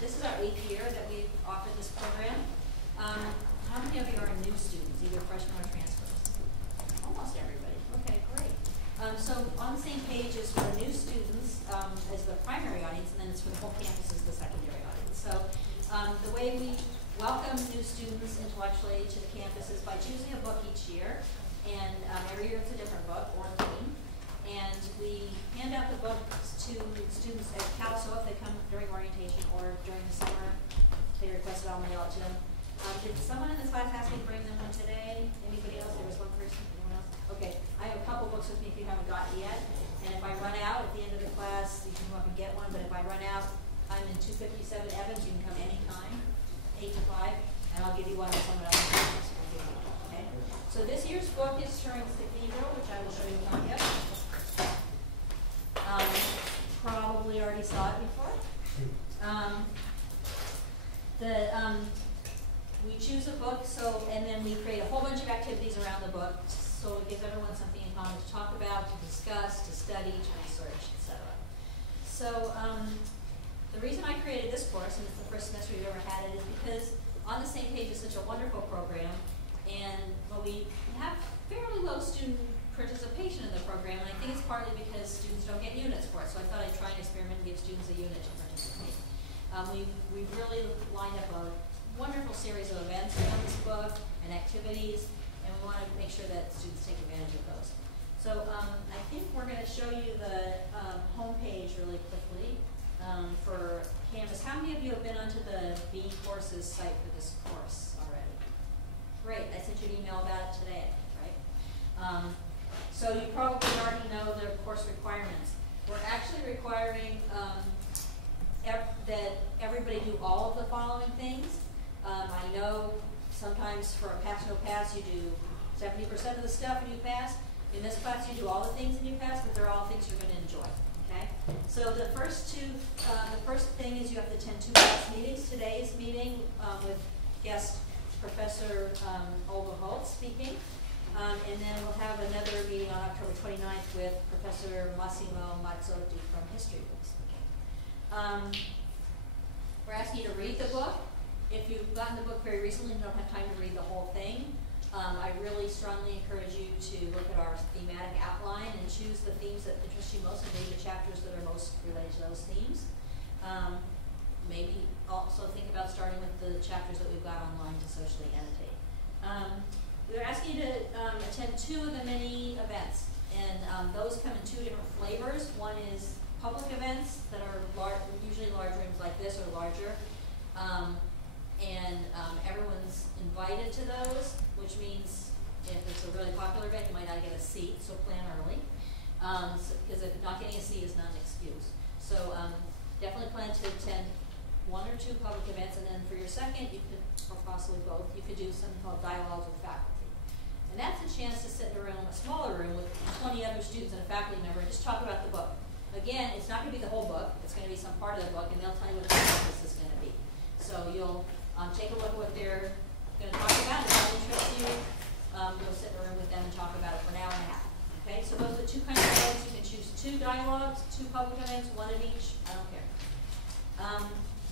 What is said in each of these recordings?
This is our 8th year that we've offered this program. How many of you are new students, either freshmen or transfers? Almost everybody. Okay, great. So on the same page is for new students as the primary audience, and then it's for the whole campus as the secondary audience. So the way we welcome new students intellectually to the campus is by choosing a book each year, and every year it's a different book or theme. And we hand out the books to students at CalSO if they come during orientation or during the summer. They request it, I'll mail it to them. Did someone in this class ask me to bring them one today? Anybody else? There was one person. Anyone else? Okay. I have a couple books with me if you haven't got it yet. And if I run out at the end of the class, you can come up and get one. But if I run out, I'm in 257 Evans. You can come anytime, 8 to 5, and I'll give you one if someone else wants to give you one. Okay. So this year's book is Turing's Cathedral, which I will show you not yet. Probably already saw it before. We choose a book, and then we create a whole bunch of activities around the book, so it gives everyone something in common to talk about, to discuss, to study, to research, etc. So the reason I created this course, and it's the first semester we've ever had it, is because On the Same Page is such a wonderful program, and we have fairly low student participation in the program, and I think it's partly because students don't get units for it, so I thought I'd try an experiment and give students a unit to participate. We've really lined up a wonderful series of events around this book and activities, and we want to make sure that students take advantage of those. So I think we're going to show you the homepage really quickly for Canvas. How many of you have been onto the B Courses site for this course already? Great, I sent you an email about it today, right? So you probably already know the course requirements. We're actually requiring that everybody do all of the following things. I know sometimes for a pass no pass you do 70% of the stuff and you pass. In this class you do all the things and you pass, but they're all things you're going to enjoy. Okay. So the first thing is you have to attend 2 class meetings. Today's meeting with guest Professor Olga Holt speaking, and then we'll have another meeting on October 29th with Professor Massimo Mazzotti from History speaking. We're asking you to read the book. If you've gotten the book very recently and don't have time to read the whole thing, I really strongly encourage you to look at our thematic outline and choose the themes that interest you most and maybe the chapters that are most related to those themes. Maybe also think about starting with the chapters that we've got online to socially annotate. We're asking you to attend 2 of the many events, and those come in 2 different flavors. One is public events that are usually large rooms like this or larger. Everyone's invited to those, which means if it's a really popular event, you might not get a seat, so plan early. Because if not getting a seat is not an excuse. So definitely plan to attend 1 or 2 public events, and then for your second, you could, or possibly both, you could do something called Dialogues with Faculty. And that's a chance to sit in a room, a smaller room, with 20 other students and a faculty member and just talk about the book. Again, it's not going to be the whole book. It's going to be some part of the book, and they'll tell you what the purpose is going to be. So you'll take a look at what they're going to talk about. If that interests you, you'll sit in a room with them and talk about it for an hour and a half. Okay, so those are the 2 kinds of events. You can choose 2 dialogues, 2 public events, 1 of each. I don't care.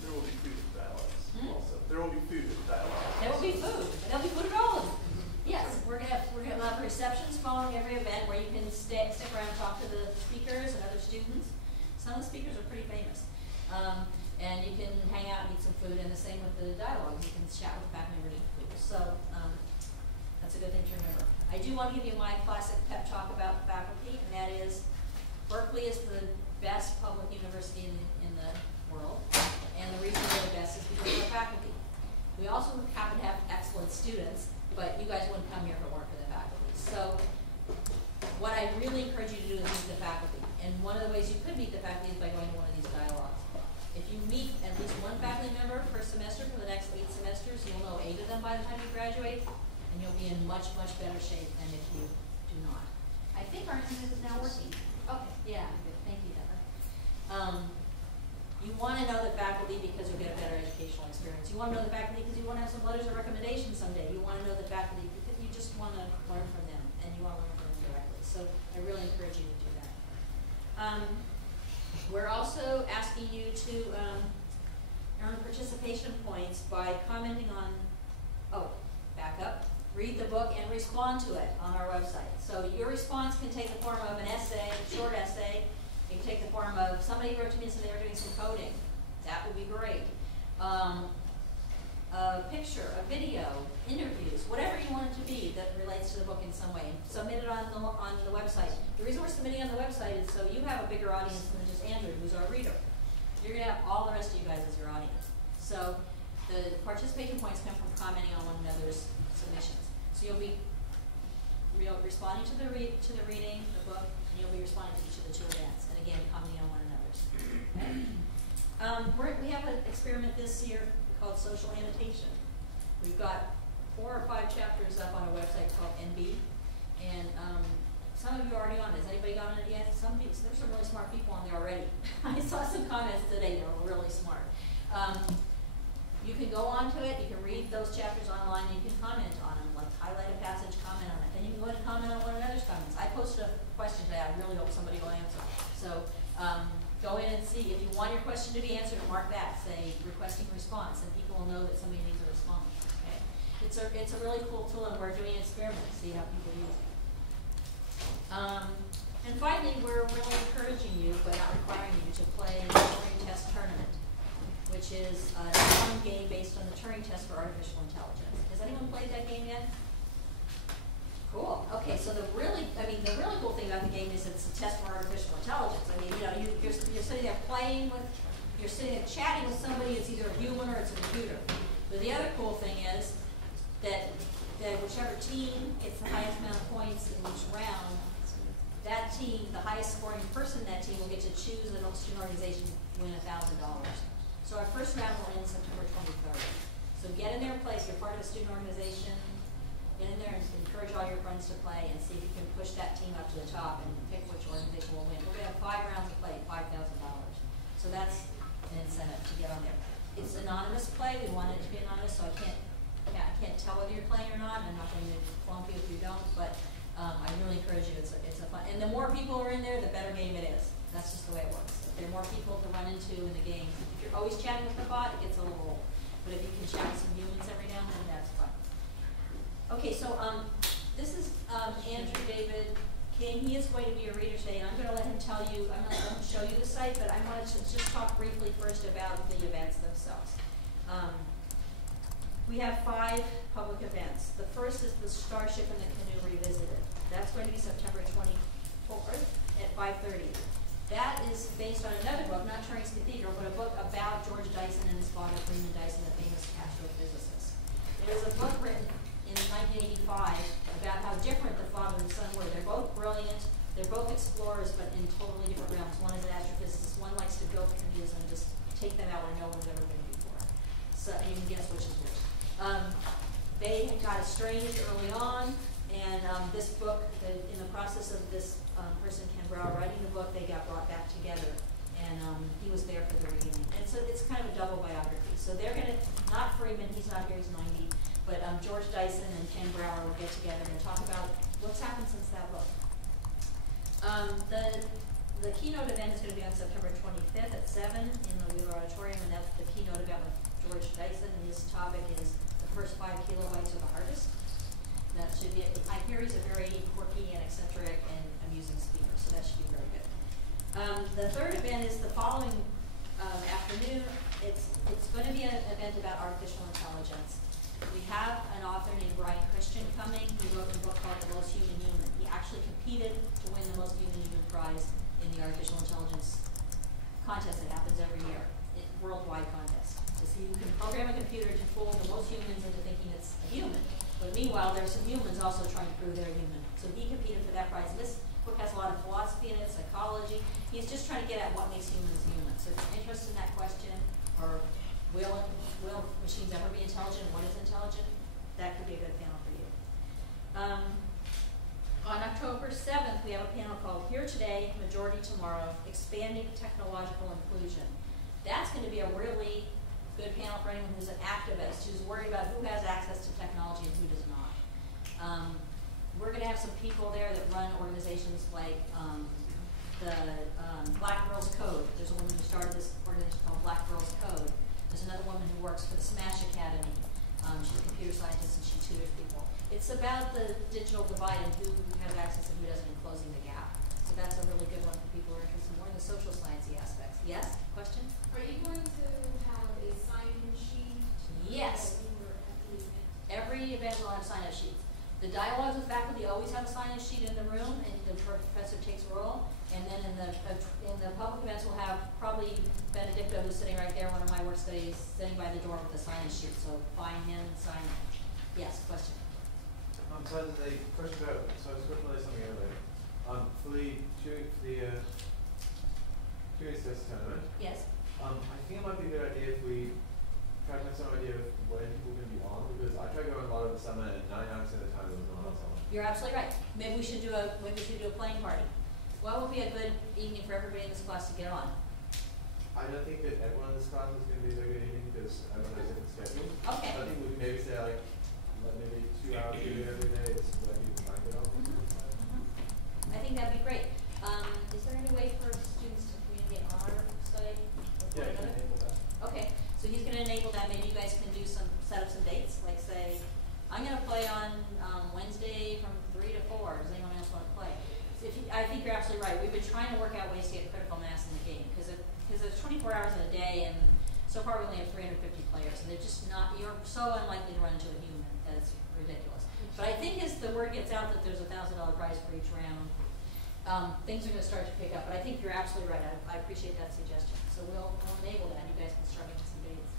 There will be food at dialogues also. There will be food at dialogues. There will be food. There'll be food at all of them. Yes, we're gonna have receptions following every event where you can stick around and talk to the speakers and other students. Some of the speakers are pretty famous. And you can hang out and eat some food, and the same with the dialogues. You can chat with the faculty member and eat food. So that's a good thing to remember. I do want to give you my classic pep talk about faculty, and that is Berkeley is the best public university in the world. And the reason we're the best is because of our faculty. We also happen to have excellent students, but you guys wouldn't come here if it weren't for the faculty. So what I really encourage you to do is meet the faculty. And one of the ways you could meet the faculty is by going to one of these dialogues. If you meet at least 1 faculty member per semester for the next 8 semesters, you'll know 8 of them by the time you graduate, and you'll be in much, much better shape than if you do not. I think our internet is now working. Okay, yeah, good. Thank you, Deborah. You want to know the faculty because you'll get a better educational experience. You want to know the faculty because you want to have some letters of recommendation someday. You want to know the faculty because you just want to learn from them, and you want to learn from them directly. So I really encourage you to do that. We're also asking you to earn participation points by commenting on, oh, back up, read the book and respond to it on our website. So your response can take the form of an essay, a short essay. It can take the form of somebody wrote to me and said they were doing some coding. That would be great. A picture, a video, interviews, whatever you want it to be that relates to the book in some way. Submit it on the website. The reason we're submitting on the website is so you have a bigger audience than just Andrew, who's our reader. You're going to have all the rest of you guys as your audience. So the participation points come from commenting on one another's submissions. So you'll be responding to the reading, the book, and you'll be responding to each of the two events. And again, commenting on one another's. Okay? We have an experiment this year called social annotation. We've got 4 or 5 chapters up on a website called NB, and some of you are already on it. Has anybody gotten it yet? There's some really smart people on there already. I saw some comments today that were really smart. You can go onto it, you can read those chapters online, and you can comment on them, like highlight a passage, comment on it. Then you can go and comment on one another's comments. I posted a question today, I really hope somebody will answer. So go in and see. If you want your question to be answered, mark that, say requesting response, and people will know that somebody needs a response. Okay? It's a really cool tool, and we're doing an experiment to see how people use it. And finally, we're really encouraging you, but not requiring you, to play the Turing Test Tournament, which is a fun game based on the Turing Test for artificial intelligence. Has anyone played that game yet? Cool. Okay, so the really cool thing about the game is it's a test for artificial intelligence. I mean, you're sitting there playing with, you're sitting there chatting with somebody. It's either a human or it's a computer. But the other cool thing is that whichever team gets the highest amount of points in each round, that team, the highest scoring person in that team, will get to choose an student organization to win $1,000. So our first round will end September 23rd. So get in there and play. If you're part of a student organization, get in there and encourage all your friends to play and see if you can push that team up to the top and pick which organization will win. We're going to have 5 rounds of play, $5,000. So that's an incentive to get on there. It's anonymous play. We want it to be anonymous, so I can't tell whether you're playing or not. I'm not going to flunk you if you don't, but I really encourage you. It's a fun, and the more people are in there, the better game it is. That's just the way it works. If there are more people to run into in the game, if you're always chatting with the bot, it gets a little old. But if you can chat with some humans every now and then, that's fun. Okay, so this is Andrew David King. He is going to be a reader today, and I'm going to let him tell you, I'm going to let him show you the site, but I wanted to just talk briefly first about the events themselves. We have 5 public events. The first is the Starship and the Canoe Revisited. That's going to be September 24th at 5:30. That is based on another book, not Turing's Cathedral, but a book about George Dyson and his father, Freeman Dyson, the famous astrophysicist. There was a book written in 1985 about how different the father and son were. They're both brilliant. They're both explorers, but in totally different realms. One is an astrophysicist. One likes to build canoes and just take them out where no one's ever been before. So you can guess which is which. They got estranged early on, and this book, in the process of this person, Ken Brower, writing the book, they got brought back together, and he was there for the reunion. And so it's kind of a double biography. So they're going to, not Freeman, he's not here, he's 90, but George Dyson and Ken Brower will get together and talk about what's happened since that book. The keynote event is going to be on September 25th at 7 in the Wheeler Auditorium, and that's the keynote event with George Dyson, and his topic is the first 5 kilobytes are the hardest. That should be, I hear he's a very quirky and eccentric and amusing speaker, so that should be very good. The third event is the following afternoon. It's going to be an event about artificial intelligence. We have an author named Brian Christian coming. He wrote a book called The Most Human Human. He actually competed to win the Most Human Human prize in the artificial intelligence contest that happens every year, worldwide contest, to see who can program a computer to fool the most humans into thinking it's a human. But meanwhile, there are some humans also trying to prove they're human. So he competed for that prize. This book has a lot of philosophy in it, psychology. He's just trying to get at what makes humans human. So if you're interested in that question, or will machines ever be intelligent? What is intelligent? That could be a good panel for you. On October 7th, we have a panel called Here Today, Majority Tomorrow, Expanding Technological Inclusion. That's going to be a really good panel for anyone who's an activist, who's worried about who has access to technology and who does not. We're going to have some people there that run organizations like the Black Girls Code. There's a woman who started this organization called Black Girls Code to There's another woman who works for the Smash Academy. She's a computer scientist and she tutors people. It's about the digital divide and who has access and who doesn't, and closing the gap. So that's a really good one for people who are interested more in the social sciencey aspects. Yes? Question? Are you going to have a sign-in sheet? Yes. Every event will have sign-up sheets. The dialogues with faculty always have a sign-in sheet in the room, and the professor takes a roll. And then in the public events, we'll have probably Benedicto, who's sitting right there, one of my work studies, sitting by the door with the sign-in sheet. So find him and sign in. Yes, question. So there's a question about, so I was going to relay something earlier. For the curious test tournament. Yes. I think it might be a good idea if we try to have some idea of when people are going to be on, because I try going a lot of the summer and 99% of the time there was no one else on. You're absolutely right. Maybe we should do a playing party. What would be a good evening for everybody in this class to get on? I don't think that everyone in this class is going to be a very good evening because everyone has different schedules. Okay. So I think we can maybe say like maybe 2 hours every day is when people try and get on. I think that'd be great. Is there any way for students to communicate on our site? Yeah, I can enable that. Okay, so he's going to enable that. Maybe you guys can do set up some dates, like say, I'm going to play on Wednesday from 3 to 4. Does anyone else want to play? So I think you're absolutely right. We've been trying to work out ways to get critical mass in the game because there's 24 hours in a day, and so far we only have 350 players, and they're just not. You're so unlikely to run into a human that it's ridiculous. But I think as the word gets out that there's a $1,000 prize for each round, things are going to start to pick up. But I think you're absolutely right. I appreciate that suggestion. So we'll enable that. You guys can start making some dates.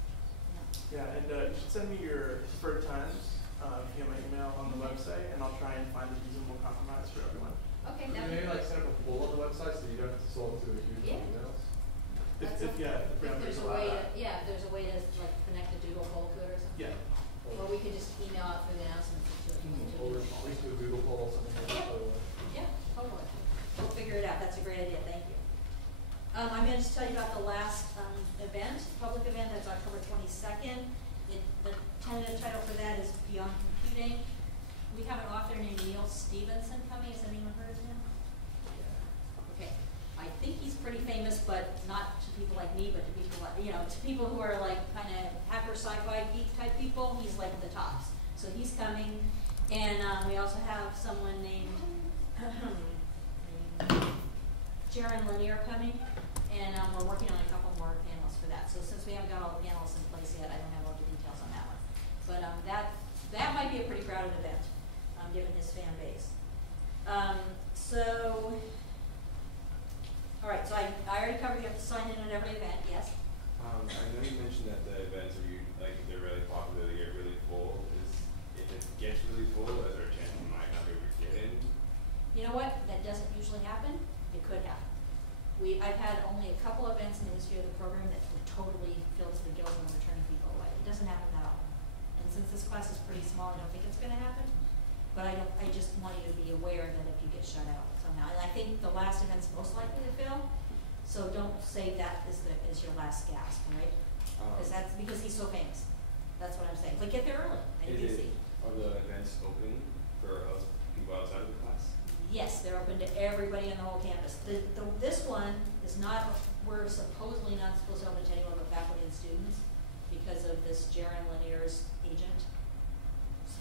Yeah, and you should send me your preferred times via my email on the website, and I'll try and find a reasonable compromise for everyone. Okay. Can you maybe like set up a poll on the website so you don't have to solve through a huge emails? If there's a way to, if there's a way to like connect a Doodle poll to it or something. Yeah. Or we could just email out through the announcements to Or link to a Google poll or something like that. Yeah, totally. We'll figure it out. That's a great idea. Thank you. I'm going to just tell you about the last event, public event. That's October 22nd. The tentative title for that is Beyond Computing. We have an author named Neil Stevenson coming. Has anyone heard of him? Okay. I think he's pretty famous, but not to people like me, but to people like, to people who are like kind of hacker sci-fi geek type people. He's like the tops. So he's coming. And we also have someone named Jaron Lanier coming. And we're working on a couple more panels for that. So since we haven't got all the panels in place yet, I don't have all the details on that one. But that might be a pretty crowded event, given his fan base. All right, so I already covered you have to sign in at every event, yes? I know you mentioned that the events are they're really popular, they get really full. If it gets really full, is there a chance you might not be able to get in? You know what? That doesn't usually happen. It could happen. I've had only a couple events in the history of the program that were totally filled to the gills and we're turning people away. It doesn't happen that often. And since this class is pretty small, I don't think it's going to happen. But I just want you to be aware that if you get shut out somehow, and I think the last event's most likely to fill, so don't say that is your last gasp, right? Because he's so famous. That's what I'm saying. But get there early, and you can see. Are the events open for us people outside of the class? Yes, they're open to everybody on the whole campus. This one is not, we're supposedly not supposed to open to anyone but faculty and students because of this Jaron Lanier's agent.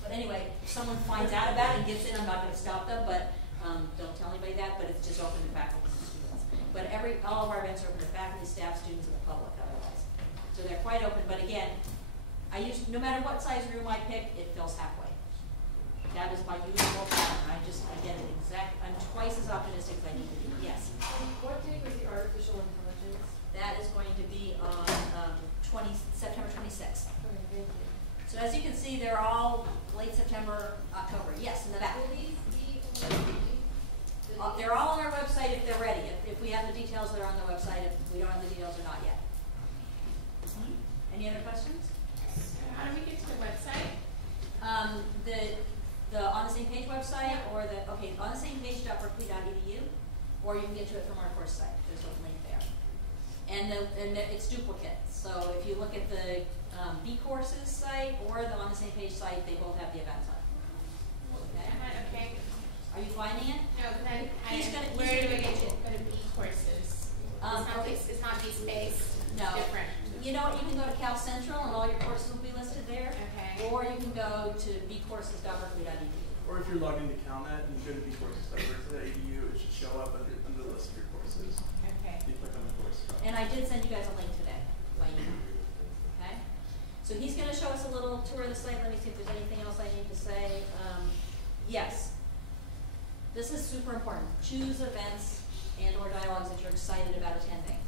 But anyway, if someone finds out about it and gets in, I'm not going to stop them, but don't tell anybody that, but it's just open to faculty and students. But all of our events are open to faculty, staff, students, and the public otherwise. So they're quite open, but again, no matter what size room I pick, it fills halfway. That is my usual pattern. I get it exact. I'm twice as optimistic as I need to be. Yes? What date was the artificial intelligence? That is going to be on September 26th. Okay, thank you. So as you can see, they're all late September, October. Yes, in the back. Will these be on They're all on our website if they're ready. If we have the details, they're on the website. If we don't have the details, they're not yet. Any other questions? How do we get to the website? The on the same page website or on the same page.berkeley.edu, or you can get to it from our course site. There's a link there. And it's duplicate. So if you look at the B courses site or the on the same page site, they both have the events on. Okay. Okay. Are you finding it? No, because He's gonna where do I get you. to go to B courses? Okay. It's not needs-based, No. it's different. You know what, you can go to Cal Central and all your courses will be listed there. Okay. Or you can go to bcourses.berkeley.edu. Or if you're logged into CalNet and you go to bcourses.berkeley.edu, it should show up under the list of your courses. Okay. You click on the course. And I did send you guys a link today by email. Okay? So he's going to show us a little tour of the site. Let me see if there's anything else I need to say. Yes. This is super important. Choose events and or dialogues that you're excited about attending.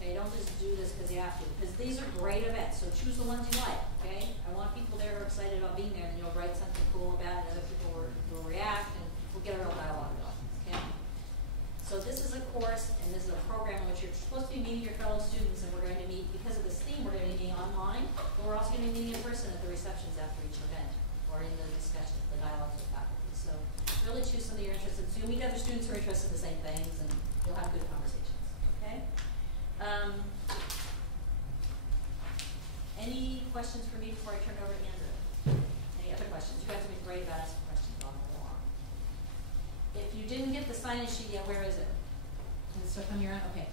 Okay, don't just do this because you have to, because these are great events, so choose the ones you like, okay? I want people there who are excited about being there, and you'll write something cool about it, and other people will react, and we'll get a real dialogue going, okay? So this is a course, and this is a program in which you're supposed to be meeting your fellow students, and we're going to meet, because of this theme, we're going to be meeting online, but we're also going to be meeting in person at the receptions after each event, or in the discussions, the dialogues with faculty. So really choose something you're interested in. So you'll meet other students who are interested in the same things, and you'll have good conversations, okay? Any questions for me before I turn it over to Andrew? Any other questions? You guys have been great about asking questions all along. If you didn't get the sign-in sheet yet, where is it? Is it still coming around? Okay.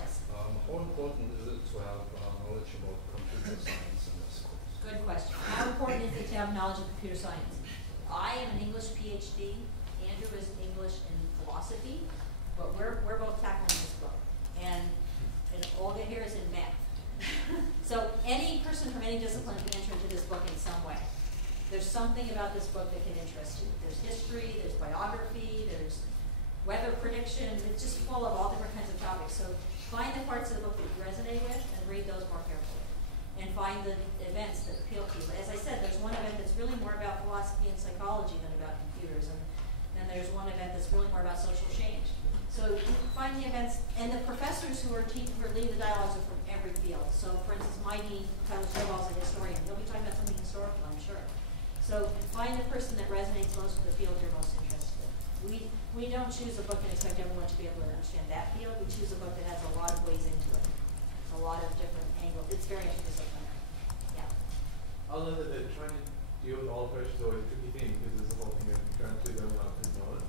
Yes. How important is it to have knowledge about computer science in this course? Good question. How important is it to have knowledge of computer science? I am an English PhD. Andrew is English and philosophy, but we're both tackling this book. And Olga here is in math. So any person from any discipline can enter into this book in some way. There's something about this book that can interest you. There's history, there's biography, there's weather prediction. It's just full of all different kinds of topics. So find the parts of the book that you resonate with and read those more carefully. And find the events that appeal to you. But as I said, there's one event that's really more about philosophy and psychology than about computers. And then there's one event that's really more about social change. So find the events, and the professors who are leading the dialogues are from every field. So for instance, my dean, Tyler Snowball, is a historian. He'll be talking about something historical, I'm sure. So find the person that resonates most with the field you're most interested in. We don't choose a book and expect everyone to be able to understand that field. We choose a book that has a lot of ways into it. It's a lot of different angles. It's very interdisciplinary. Yeah. I'll know that they're trying to deal with all questions is always a tricky thing because there's the whole thing of trying to go up and down.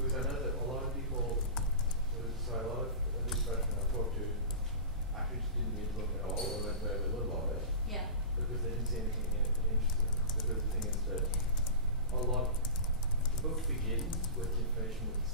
Because I know that a lot of people, a lot of these freshmen I've talked to actually just didn't read the book at all, or read very little of it. Yeah. Because they didn't see anything in it interesting. Because the thing is that the book begins with information that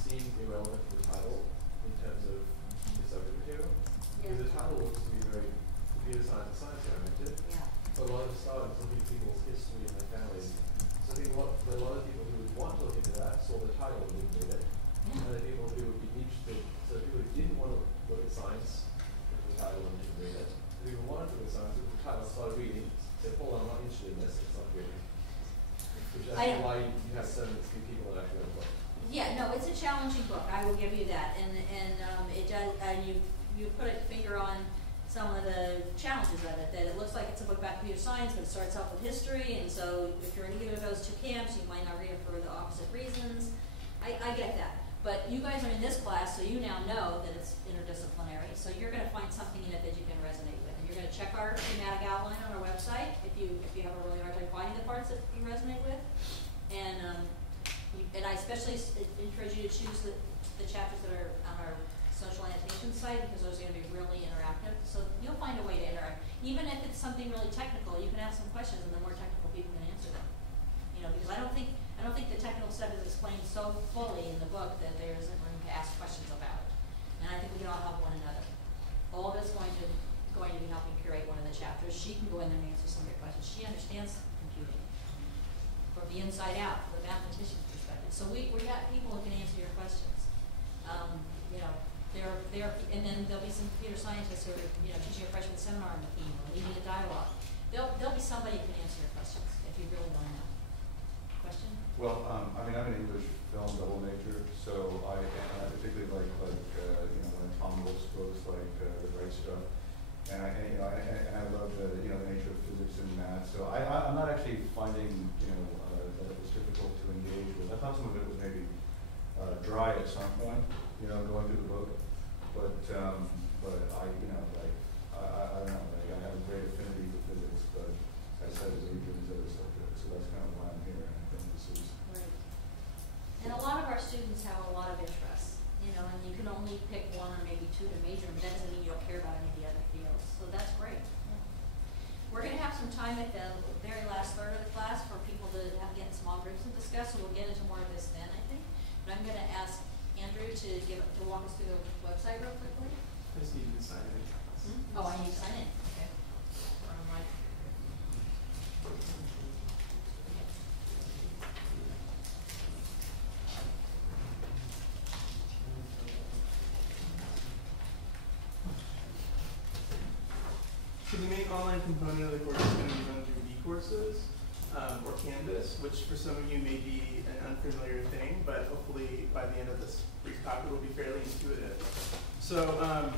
seems irrelevant to the title in terms of the subject material. Yeah. Because the title looks to be very computer science and science oriented. Yeah. But a lot of the start is looking at people's history and their families. So I think a lot of people who would want to look into that saw the title and didn't read it. Yeah. And the people who would be interested, so people who didn't want to look at science, looked at the title and didn't read it. The people who wanted to look at science, looked at the title, started reading, said, "Paul, I'm not interested in this, it's not good." Which is why you have so few people that actually read the book. Yeah, no, it's a challenging book. I will give you that, and it does. And you put a finger on some of the challenges of it. That it looks like it's a book about computer science, but it starts off with history, and so if you're in either of those two camps, you might not read it for the opposite reasons. I get that, but you guys are in this class, so you now know that it's interdisciplinary. So you're going to find something in it that you can resonate with, and you're going to check our thematic outline on our website if you have a really hard time finding the parts that you resonate with, and I especially encourage you to choose the chapters that are on our social annotation site because those are going to be really interactive. So you'll find a way to interact. Even if it's something really technical, you can ask some questions and the more technical people can answer them. You know, because I don't think the technical stuff is explained so fully in the book that there isn't room to ask questions about it. And I think we can all help one another. Olga's going to be helping curate one of the chapters. She can go in there and answer some of your questions. She understands computing from the inside out, from the mathematician's perspective. So we got people who can answer your questions. You know, and then there'll be some computer scientists who are, you know, teaching a freshman seminar on the theme or leading a dialogue. There'll be somebody who can answer your questions if you really want to know. Question? Well, I mean, I'm an English film double major, so I particularly like you know, when Tom Wolfe's books, like The Right Stuff, and I love the nature of physics and math. So I'm not actually finding that it was difficult to engage with. I thought some of it was maybe dry at some point, going through the book, but I don't know, I have a great affinity for physics, but as I said, as these other subjects, so that's kind of why I'm here, and I think this is. Right. And a lot of our students have a lot of interests, and you can only pick one intuitive major, but that doesn't mean you don't care about any of the other fields, so that's great. We're gonna have some time at the very last third of the class for people to get in small groups and discuss, so we'll get into more of this then, I think. But I'm gonna ask Andrew to walk us through the website real quickly. I just need you to sign in. Oh, I need to sign in, okay. Where am I? So the main online component of the course is going to be run through V-courses, or Canvas, which for some of you may be an unfamiliar thing, but hopefully by the end of this brief talk it will be fairly intuitive. So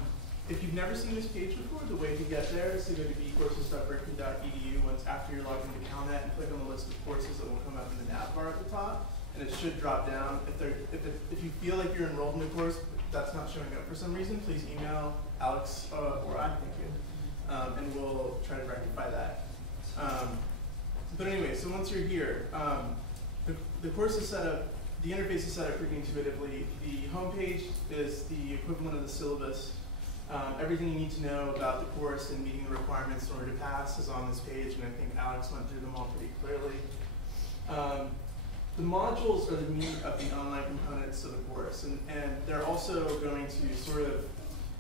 if you've never seen this page before, the way to get there is to go to vcourses.berkeley.edu. Once after you're logged into CalNet and click on the list of courses that will come up in the nav bar at the top, and it should drop down. If you feel like you're enrolled in the course, that's not showing up for some reason, please email Alex or I, thank you. And we'll try to rectify that. But anyway, so once you're here, the course is set up, the interface is set up pretty intuitively. The homepage is the equivalent of the syllabus. Everything you need to know about the course and meeting the requirements in order to pass is on this page, and I think Alex went through them all pretty clearly. The modules are the meat of the online components of the course, and they're also going to sort of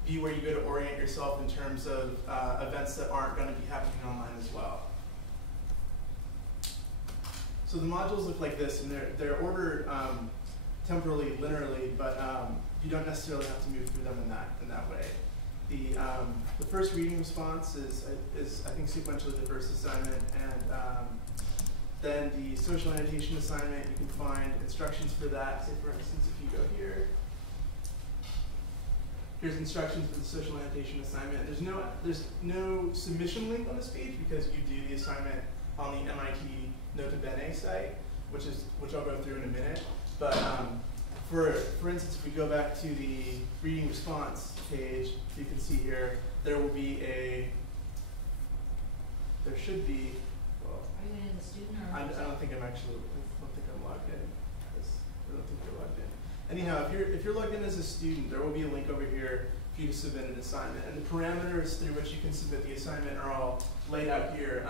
be where you go to orient yourself in terms of events that aren't going to be happening online as well. So the modules look like this, and they're ordered temporally, linearly, but you don't necessarily have to move through them in that way. The first reading response is I think sequentially the first assignment, and then the social annotation assignment. You can find instructions for that. Say for instance, if you go here. Here's instructions for the social annotation assignment. There's no submission link on this page because you do the assignment on the MIT Nota Bene site, which I'll go through in a minute. But for instance, if we go back to the reading response page, you can see here there will be there should be. Well, Are you in the student or? I don't think I'm logged in. I don't think you're logged in. Anyhow, if you're logged in as a student, there will be a link over here for you to submit an assignment. And the parameters through which you can submit the assignment are all laid out here.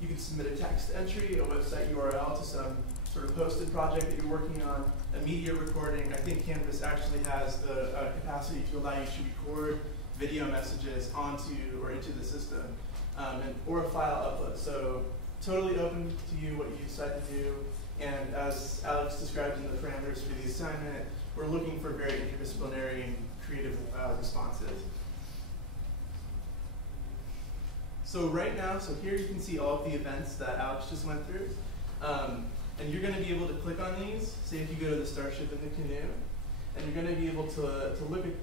You can submit a text entry, a website URL to some sort of hosted project that you're working on, a media recording. I think Canvas actually has the capacity to allow you to record video messages onto or into the system, or a file upload. So totally open to you what you decide to do. And as Alex described in the parameters for the assignment, we're looking for very interdisciplinary and creative responses. So right now, so here you can see all of the events that Alex just went through. And you're going to be able to click on these. Say if you go to the Starship and the Canoe, and you're going to be able to look at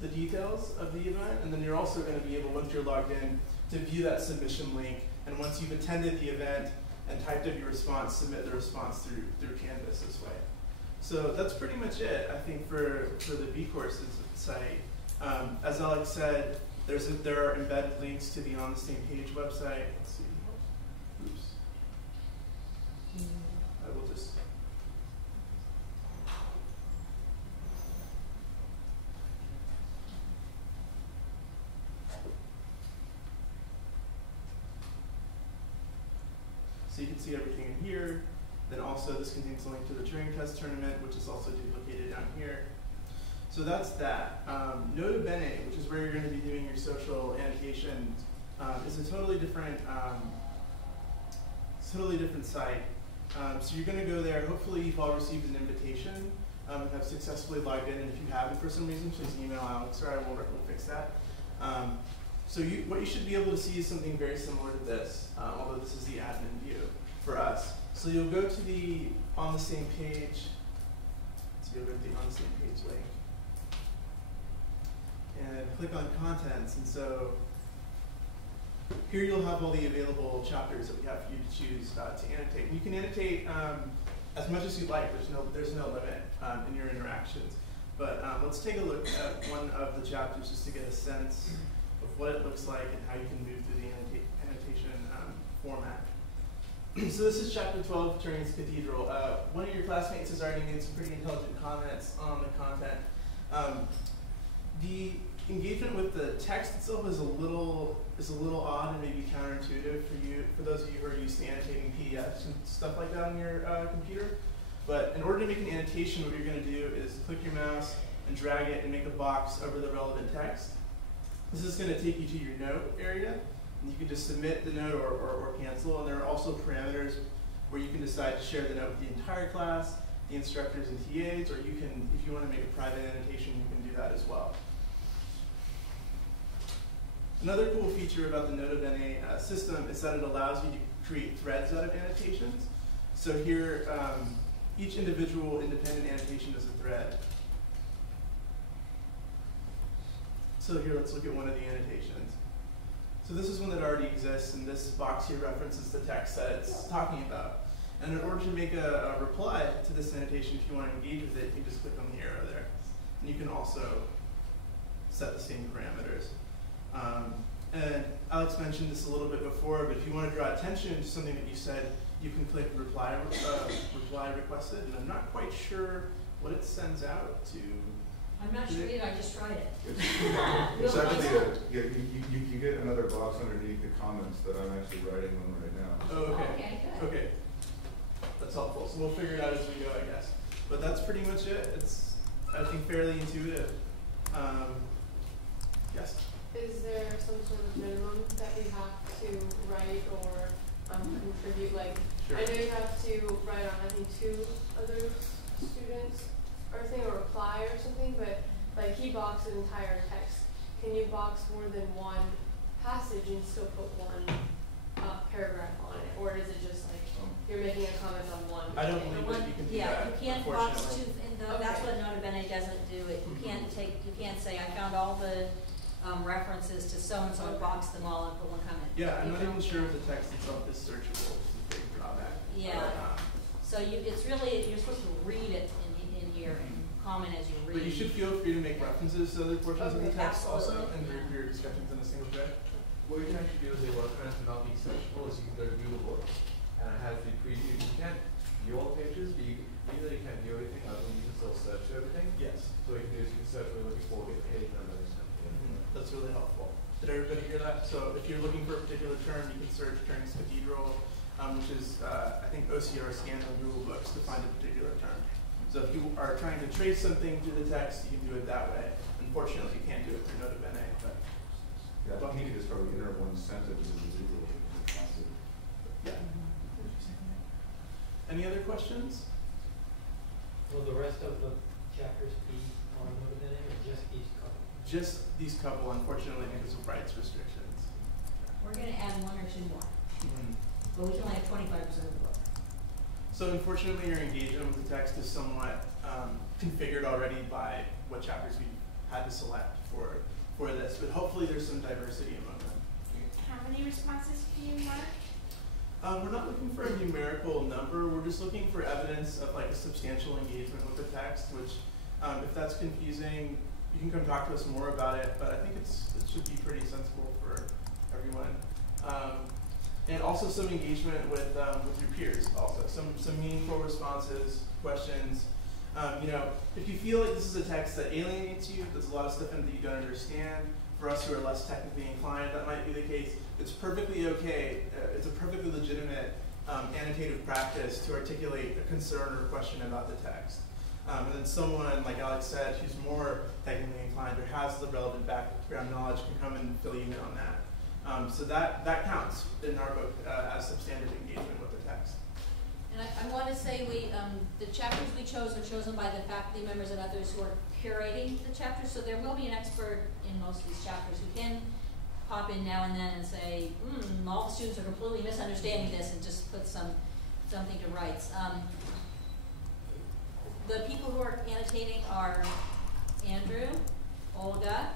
the details of the event, and then you're also going to be able, once you're logged in, to view that submission link. And once you've attended the event and typed up your response, submit the response through Canvas this way. So that's pretty much it, I think, for the V-Courses site. As Alex said, there are embedded links to the On the Same Page website. Let's see. Oops. I will just. So you can see everything in here. Then also this contains a link to the Turing Test tournament, which is also duplicated down here. So that's that. Nota Bene, which is where you're going to be doing your social annotation, is a totally different site. So you're going to go there. Hopefully you've all received an invitation and have successfully logged in. And if you haven't for some reason, please email Alex or I will fix that. So what you should be able to see is something very similar to this, although this is the admin view for us. So you'll go to the On the Same Page. So you'll go to the On the Same Page link. And click on Contents. And so here you'll have all the available chapters that we have for you to choose to annotate. And you can annotate as much as you'd like. There's no limit in your interactions. But let's take a look at one of the chapters just to get a sense of what it looks like and how you can move through the annotation format. So this is chapter 12, Turing's Cathedral. One of your classmates has already made some pretty intelligent comments on the content. engagement with the text itself is a little odd and maybe counterintuitive for those of you who are used to annotating PDFs and stuff like that on your computer. But in order to make an annotation, what you're going to do is click your mouse and drag it and make a box over the relevant text. This is going to take you to your note area, and you can just submit the note or cancel. And there are also parameters where you can decide to share the note with the entire class, the instructors and TAs, or you can, if you want to make a private annotation, you can do that as well. Another cool feature about the Nota system is that it allows you to create threads out of annotations. So here, each individual independent annotation is a thread. So here, let's look at one of the annotations. So this is one that already exists, and this box here references the text that it's talking about. And in order to make a reply to this annotation, if you want to engage with it, you can just click on the arrow there. And you can also set the same parameters. And Alex mentioned this a little bit before, but if you want to draw attention to something that you said, you can click reply requested, and I'm not quite sure what it sends out to. I'm not sure either, I just tried it. It's actually, you get another box underneath the comments that I'm actually writing on right now. Oh, okay. Okay, good. Okay. That's helpful. So we'll figure it out as we go, I guess. But that's pretty much it. It's, I think, fairly intuitive. Yes? Is there some sort of minimum that you have to write or contribute? Like, Sure. I know you have to write on, I think, 2 other students or thing, or reply or something, but like he boxed an entire text. Can you box more than one passage and still put one paragraph on it? Or is it just like you're making a comment on one? I don't thing? believe that you can do Yeah, that, you can't box unfortunately. that's what Nota doesn't do. You can't say, I found all the references to so-and-so and box them all and put one comment. Yeah, I'm not even sure if the text itself is searchable, which is a big drawback. Yeah. So it's really, you're supposed to read it in here and comment as you read. But you should feel free to make references to other portions of the text also, Absolutely. and group your discussions in a single thread. What you can actually do is a workaround to not be searchable is you can go to view the book, and it has the preview. You can't view all the pages, but you can't view everything, other than you can still search everything. Yes. So what you can do is you can search what you're looking for, get the page number and stuff. That's really helpful. Did everybody hear that? So if you're looking for a particular term, you can search Turing's Cathedral, which is, I think, OCR scanned on Google Books to find a particular term. So if you are trying to trace something through the text, you can do it that way. Unfortunately, you can't do it through Nota Bene, but Yeah, I think you could just probably enter one sentence individually. yeah. Any other questions? Will the rest of the chapters be on Nota Bene or just these couple? Just these couple, unfortunately, because of rights restrictions. We're gonna add 1 or 2 more, but we can only have 25% of the book. So unfortunately, your engagement with the text is somewhat configured already by what chapters we had to select for this, but hopefully there's some diversity among them. How many responses do you mark? We're not looking for a numerical number. We're just looking for evidence of like a substantial engagement with the text, which if that's confusing, you can come talk to us more about it, but I think it should be pretty sensible for everyone. And also some engagement with your peers also, some meaningful responses, questions. If you feel like this is a text that alienates you, there's a lot of stuff in it that you don't understand, for us who are less technically inclined, that might be the case. It's perfectly okay, it's a perfectly legitimate annotative practice to articulate a concern or question about the text. And then someone, like Alex said, who's more technically inclined or has the relevant background knowledge can come and fill you in on that. So that counts in our book as substantive engagement with the text. And I want to say the chapters we chose are chosen by the faculty members and others who are curating the chapters. So there will be an expert in most of these chapters who can pop in now and then and say, all the students are completely misunderstanding this, and just put something to rights. The people who are annotating are Andrew, Olga,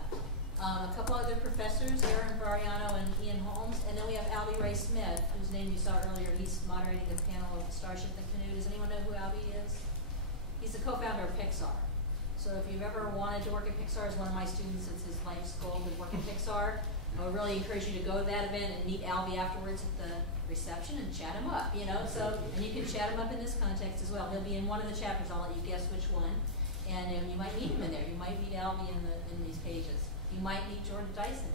a couple other professors, Aaron Variano and Ian Holmes, and then we have Albie Ray Smith, whose name you saw earlier. He's moderating the panel of Starship and Canoe. Does anyone know who Albie is? He's the co-founder of Pixar. So if you've ever wanted to work at Pixar, as one of my students, it's his life's goal to work at Pixar. I would really encourage you to go to that event and meet Albie afterwards at the reception and chat him up, So, and you can chat him up in this context as well. He'll be in one of the chapters. I'll let you guess which one. And you might meet him in there. You might meet Albie in these pages. You might meet Jordan Dyson